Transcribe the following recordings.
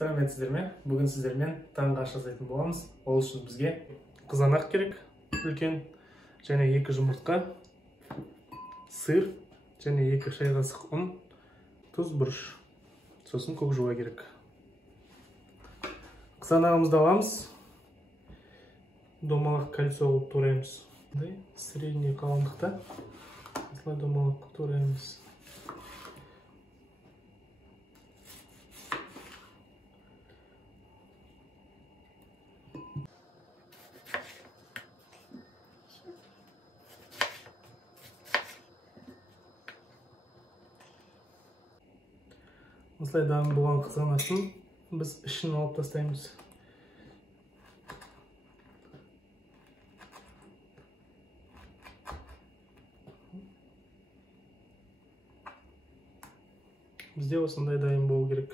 Сәлеметсіздер ме? Бүгін сіздермен таңғы ас жасайтын боламыз. Ол үшін бізге қызанақ керек, үлкен, және 2 жұмыртқа, сыр, және 2 шай қасық ұн, тұз, бұрыш. Сосын көк жуа керек. Қызанағымызды аламыз. Домалақ кольцо қылып тураймыз. Средний қалыңдықта. Осылай домалақ тураймыз. Осылай дайын болған қызанақтың біз ішін алып тастаймыз. Бізде осындай дайын болу керек.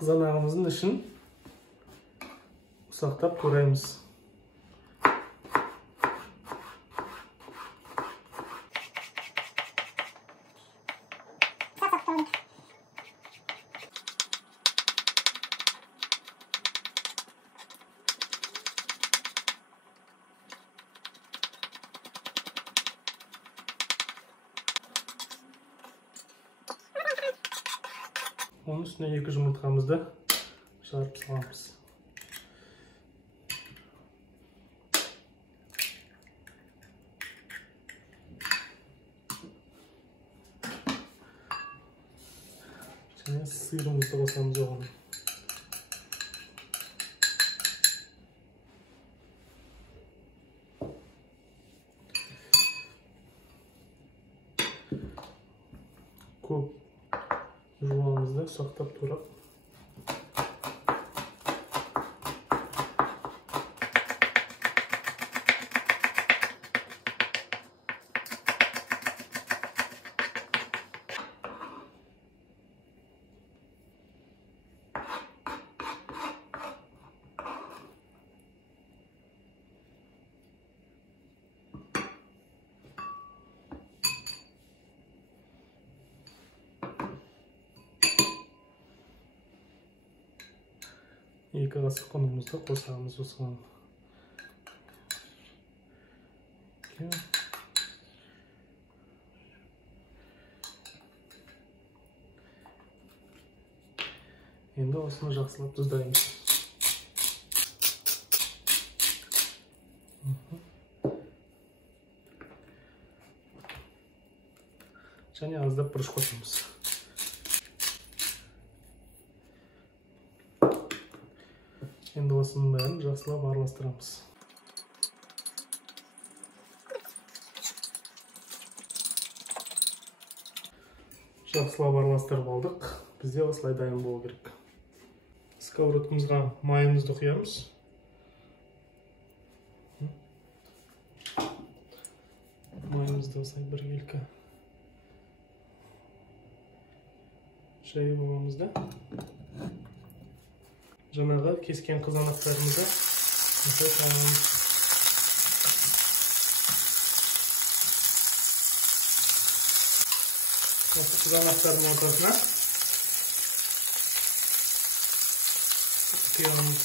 Қызанағымыздың ішін ұсақтап тураймыз. Оның үстіне 2 жұмыртқамызды жарып саламыз. Және сырымызды қосамыз оған. Көк жуамызды сақтап турап. Екі қасық ұнымызды қосамыз осыған. Енді осыны жақсылап тұздаймыз. Және аздап бұрыш қосамыз. Енді осының бәрін жақсылап араластырамыз. Жақсылап араластырып алдық. Бізде осылай дайын болу керек. Сковородкамызға майымызды құямыз. Майымызды осылай бір келкі жайып аламыз да. Жаңағы кескен қызанақтарымызды осылай саламыз. Осы қызанақтардың ортасына құямыз.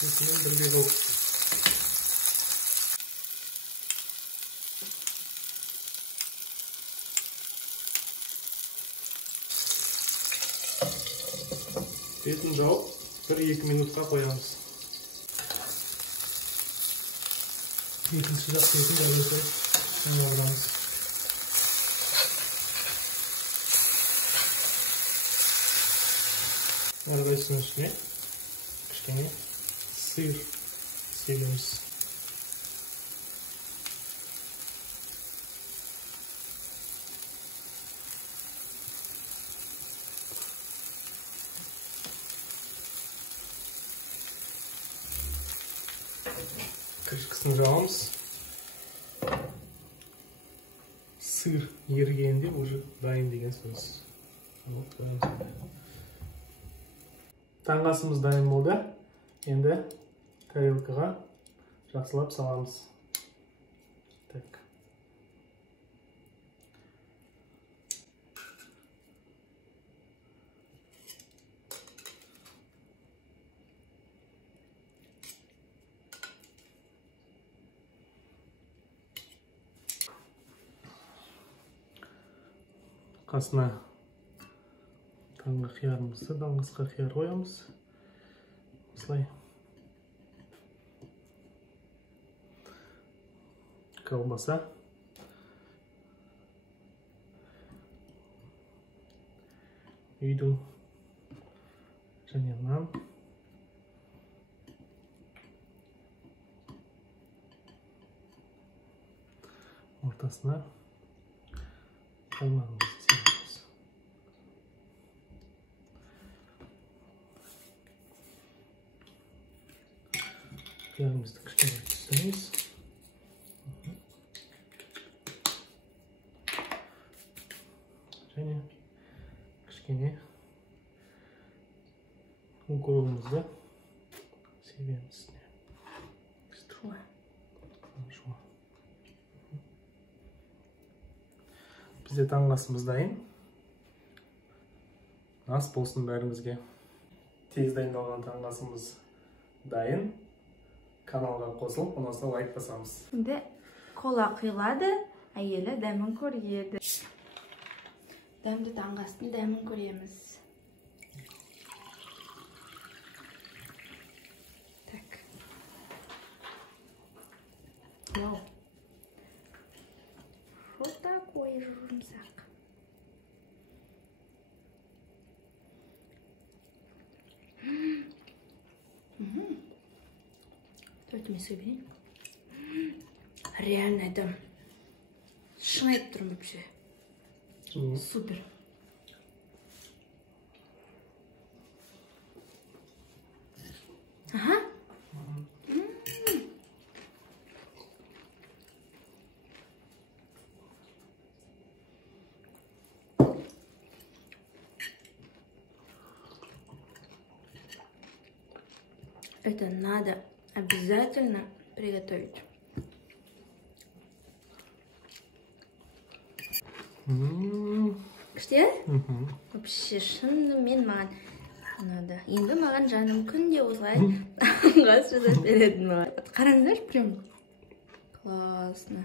Осымен бірге қылып. Бетін жауып, 1-2 минутқа қоямыз. Екінші жақ бетін дәлесі айналдырамыз. Әрқайсының үстіне кішкене сыр себеміз. Крышкасын жабамыз. сыр ерігенде уже дайын деген сөз. Таңғы асымыз дайын болды. Енді тарелкаға жақсылап саламыз. Так. Қасына таңғы қиярымызды, даңғысқа қияр қоямыз. Осылай. Колбаса. Үйдің және нан. Ортасына қаймағымызды себеміз. Қиярымызды кішкене түсіреміз. Және кішкене уколымызды себеміз. Бізде таңғы асымыз дайын. Ас болсын бәрімізге. Тез дайындалған таңғы асымыз дайын. Каналға қосылып, ұнаса лайк басамыз. Енді кола құйылады, әйелі дәмін көреді. Дәмді таңғы астың дәмін көреміз. Так. Вау. Вот такой жұмсақ. Давайте себе. Реально это шнайт вообще. Супер. Ага. Это надо обязательно приготовить. Күшті? Вообще шынымен маған ұнады. Енді маған жаным күнде осылай таңғы ас жасап береді маған. Қараңыздар, прям классно.